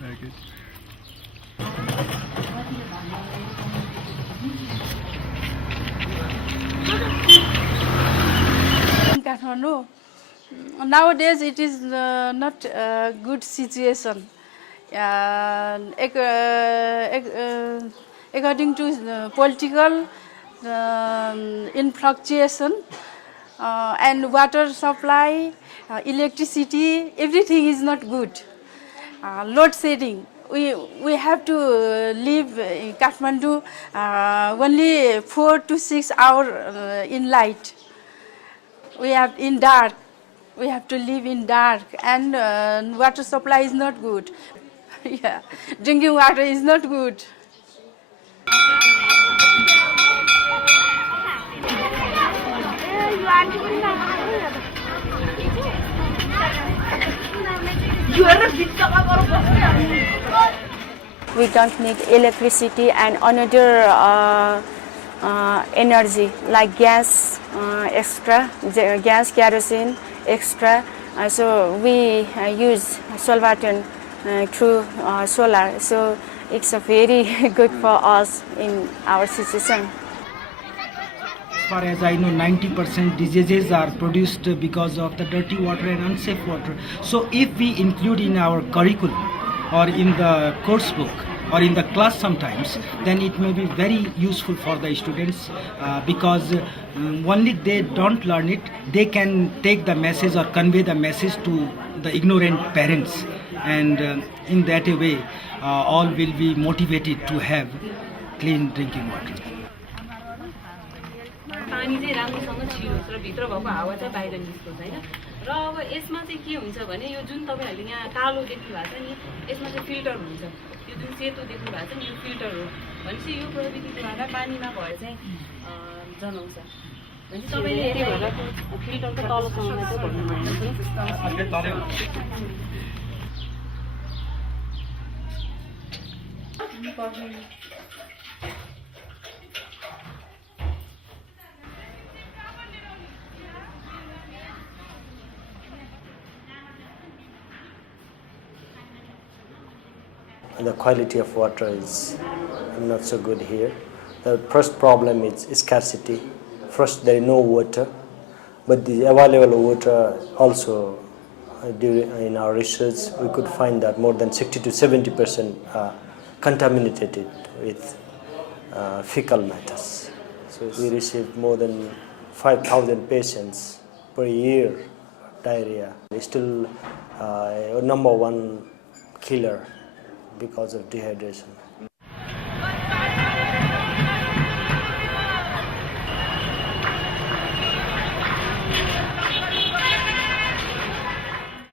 Very good. In Kathmandu, nowadays it is not a good situation. According to political influctuation and water supply, electricity, everything is not good. Load shedding. We have to live in Kathmandu only 4 to 6 hours in light. We have in dark. We have to live in dark, and water supply is not good. Yeah, drinking water is not good. We don't need electricity and another energy like gas extra, gas, kerosene extra. So we use solar through solar. So it's a very good for us in our situation. As far as I know, 90% diseases are produced because of the dirty water and unsafe water. So if we include in our curriculum or in the course book or in the class sometimes, then it may be very useful for the students because only they don't learn it, they can take the message or convey the message to the ignorant parents, and in that way all will be motivated to have clean drinking water. पानी चाहिँ राम्रोसँग छिरोस् र भित्र भएको हावा चाहिँ बाहिर निस्कोस् हैन र अब यसमा चाहिँ के हुन्छ भने यो जुन तपाईहरुले यहाँ कालो देख्नु भएको छ नि यसमा चाहिँ फिल्टर हुन्छ यो जुन सेतो देख्नु भएको छ नि यो फिल्टर हो भनेपछि यो प्रविधिद्वारा पानीमा भए चाहिँ जनाउँछ भनेपछि तपाईले यति भएर फिल्टरको तलसम्म चाहिँ भन्नुहुन्छ The quality of water is not so good here. The first problem is scarcity. First, there is no water, but the available water also, in our research, we could find that more than 60 to 70% are contaminated with fecal matters. So we receive more than 5,000 patients per year, diarrhea. It's still number one killer because of dehydration.